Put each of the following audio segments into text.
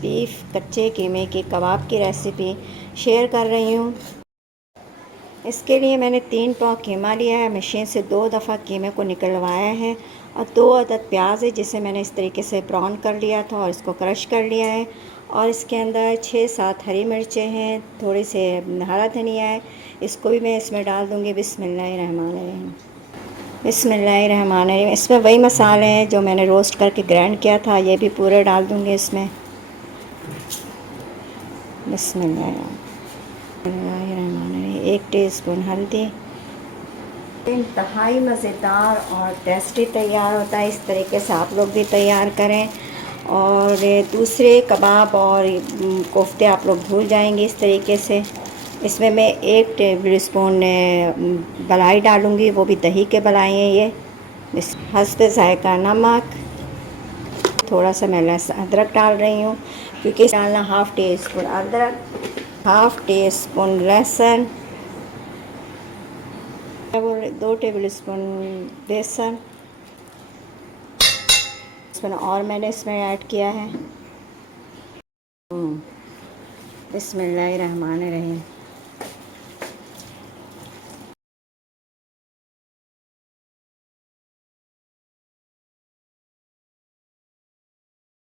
Beef कच्चे कीमे के कबाब की रेसिपी शेयर कर रही हूँ। इसके लिए मैंने 3 पाव कीमा लिया है। मशीन से 2 दफ़ा कीमे को निकलवाया है और 2 अदद प्याज है जिसे मैंने इस तरीके से ब्राउन कर लिया था और इसको क्रश कर लिया है। और इसके अंदर 6-7 हरी मिर्चें हैं, थोड़ी से हरा धनिया है, इसको भी मैं इसमें डाल दूँगी। बिस्मिल्लाहिर्रहमानिर्रहीम। बिस्मिल्लाहिर्रहमानिर्रहीम। इसमें वही मसाले हैं जो मैंने रोस्ट करके ग्राइंड किया था, ये भी पूरे डाल दूँगी इसमें। बिस्मिल्लाहिर्रहमानिर्रहीम। 1 टीस्पून हल्दी। इंतहाई मज़ेदार और टेस्टी तैयार होता है। इस तरीके से आप लोग भी तैयार करें। और दूसरे कबाब और कोफ्ते आप लोग भूल जाएंगे इस तरीके से। इसमें मैं 1 टेबल स्पून मलाई डालूँगी, वो भी दही के मलाई हैं ये। हस्बे ज़ायक़ा नमक। थोड़ा सा मैं अदरक डाल रही हूँ क्योंकि डालना 1/2 टी स्पून अदरक, 1/2 टी स्पून लहसुन, 2 टेबल स्पून बेसन और मैंने इसमें ऐड किया है। बिस्मिल्लाहिर्रहमानिर्रहीम।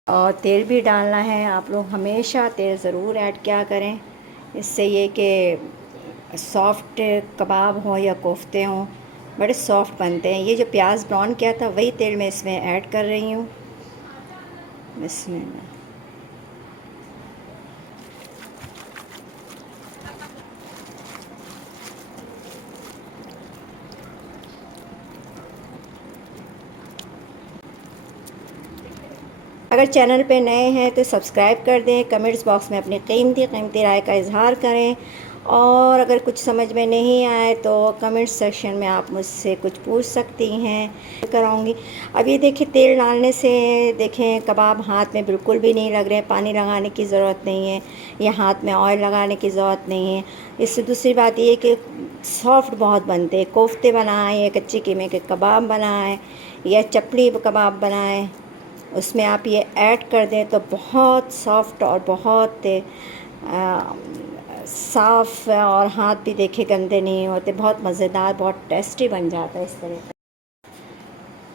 और तेल भी डालना है। आप लोग हमेशा तेल ज़रूर ऐड किया करें, इससे ये कि सॉफ़्ट कबाब हो या कोफ्ते हों, बड़े सॉफ़्ट बनते हैं। ये जो प्याज ब्राउन किया था वही तेल मैं इसमें ऐड कर रही हूँ। बिस्मिल्लाह। अगर चैनल पे नए हैं तो सब्सक्राइब कर दें। कमेंट्स बॉक्स में अपनी कीमती राय का इज़हार करें। और अगर कुछ समझ में नहीं आए तो कमेंट सेक्शन में आप मुझसे कुछ पूछ सकती हैं, कराऊंगी। अब ये देखिए, तेल डालने से देखें कबाब हाथ में बिल्कुल भी नहीं लग रहे। पानी लगाने की ज़रूरत नहीं है, या हाथ में ऑयल लगाने की ज़रूरत नहीं है। इससे दूसरी बात ये कि सॉफ्ट बहुत बनते हैं। कोफ्ते बनाएं या कच्चे कीमे के कबाब बनाएं या चपड़ी कबाब बनाएं, उसमें आप ये ऐड कर दें तो बहुत सॉफ्ट और बहुत साफ़, और हाथ भी देखे गंदे नहीं होते। बहुत मज़ेदार, बहुत टेस्टी बन जाता है इस तरह का।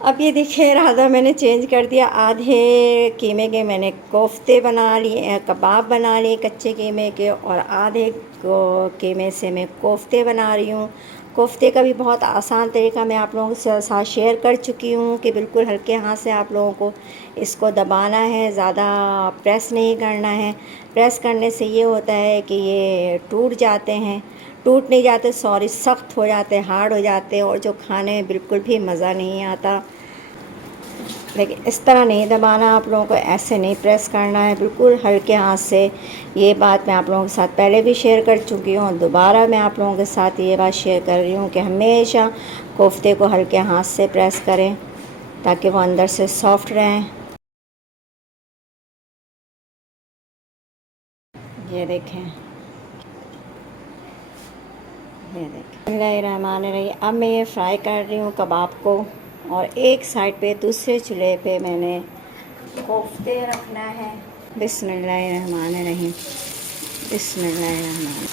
अब ये देखिए इरादा मैंने चेंज कर दिया। आधे कीमे के मैंने कोफ्ते बना लिए, कबाब बना लिए कच्चे कीमे के, और आधे कीमे से मैं कोफ्ते बना रही हूँ। कोफ्ते का भी बहुत आसान तरीका मैं आप लोगों के साथ शेयर कर चुकी हूँ कि बिल्कुल हल्के हाथ से आप लोगों को इसको दबाना है, ज़्यादा प्रेस नहीं करना है। प्रेस करने से ये होता है कि ये टूट जाते हैं, टूट नहीं जाते, सॉरी, सख्त हो जाते हैं, हार्ड हो जाते हैं, और जो खाने में बिल्कुल भी मज़ा नहीं आता। लेकिन इस तरह नहीं दबाना, आप लोगों को ऐसे नहीं प्रेस करना है, बिल्कुल हल्के हाथ से। ये बात मैं आप लोगों के साथ पहले भी शेयर कर चुकी हूँ और दोबारा मैं आप लोगों के साथ ये बात शेयर कर रही हूँ कि हमेशा कोफ्ते को हल्के हाथ से प्रेस करें ताकि वो अंदर से सॉफ्ट रहें। ये देखें, ये देखें। बिस्मिल्लाहिर्रहमानिर्रहीम। अब मैं ये फ्राई कर रही हूँ कबाब को, और एक साइड पे दूसरे चूल्हे पे मैंने कोफ्ते रखना है। बिस्मिल्लाहिर्रहमानिर्रहीम। बिस्मिल्लाहिर्रहमानिर्रहीम।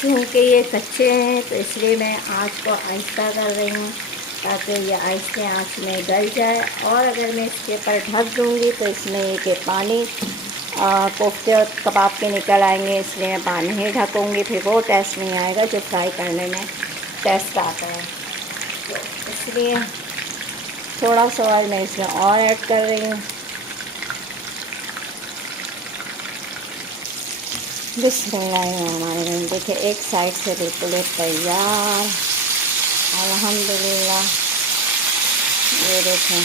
क्योंकि ये कच्चे हैं तो इसलिए मैं आँच को आहिस्ता कर रही हूँ ताकि ये आहिस्ते आँच में गल जाए। और अगर मैं इसके ऊपर ढक दूँगी तो इसमें ये कि पानी कोफ्ते और कबाब के निकल आएंगे, इसलिए मैं पानी ही ढकूँगी, फिर वो टेस्ट नहीं आएगा जो फ्राई करने में टेस्ट आता है। तो इसलिए थोड़ा सा ऑयल मैं इसमें और ऐड कर रही हूँ। बिस्मिल्लाहिर्रहमानिर्रहीम। देखिए एक साइड से बिल्कुल तैयार, अल्हम्दुलिल्लाह। ये देखें,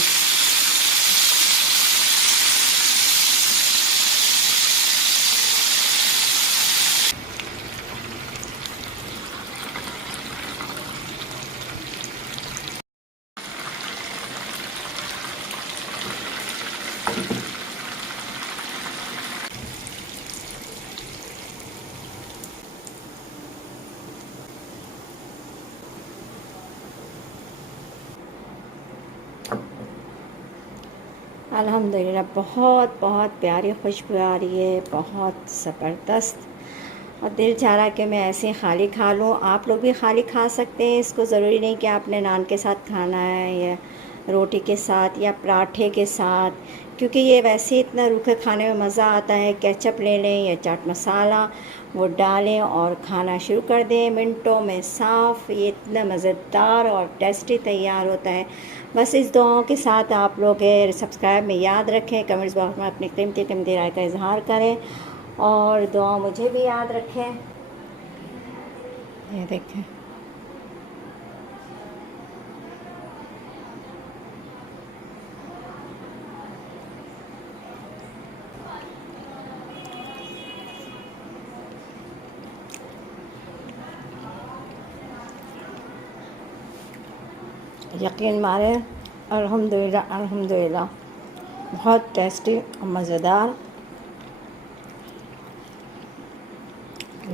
अल्हम्दुलिल्लाह बहुत बहुत प्यारी खुशबू आ रही है, बहुत ज़बरदस्त। और दिल चाह रहा कि मैं ऐसे खाली खा लूँ। आप लोग भी खाली खा सकते हैं इसको, ज़रूरी नहीं कि आपने नान के साथ खाना है या रोटी के साथ या पराठे के साथ, क्योंकि ये वैसे ही इतना रूखे खाने में मज़ा आता है। केचप ले लें या चाट मसाला, वो डालें और खाना शुरू कर दें, मिनटों में साफ़ ये इतना मज़ेदार और टेस्टी तैयार होता है। बस इस दुआओं के साथ आप लोग सब्सक्राइब में याद रखें, कमेंट्स बॉक्स में अपनी कीमती राय का इजहार करें और दुआ मुझे भी याद रखें। ये देखें, यकीन मारे, अल्हम्दुलिल्लाह अल्हम्दुलिल्लाह, बहुत टेस्टी और मज़ेदार।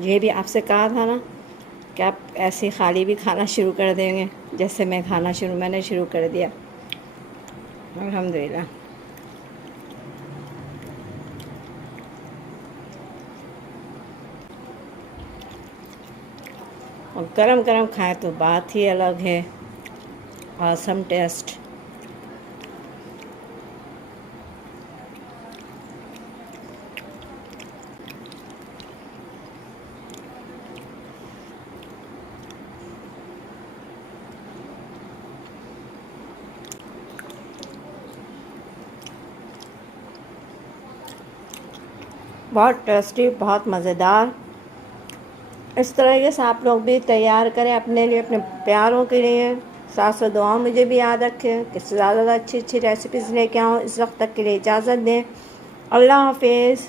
ये भी आपसे कहा था ना कि आप ऐसे खाली भी खाना शुरू कर देंगे, जैसे मैंने शुरू कर दिया। अल्हम्दुलिल्लाह। और गरम गरम खाएं तो बात ही अलग है। Awesome test. बहुत टेस्टी, बहुत मज़ेदार। इस तरीके से आप लोग भी तैयार करें अपने लिए, अपने प्यारों के लिए। साथ साथ दुआ मुझे भी याद रखें कि ज़्यादा अच्छी अच्छी रेसिपीज़ लेके आऊँ। इस वक्त तक के लिए इजाज़त दें। अल्लाह हाफिज़।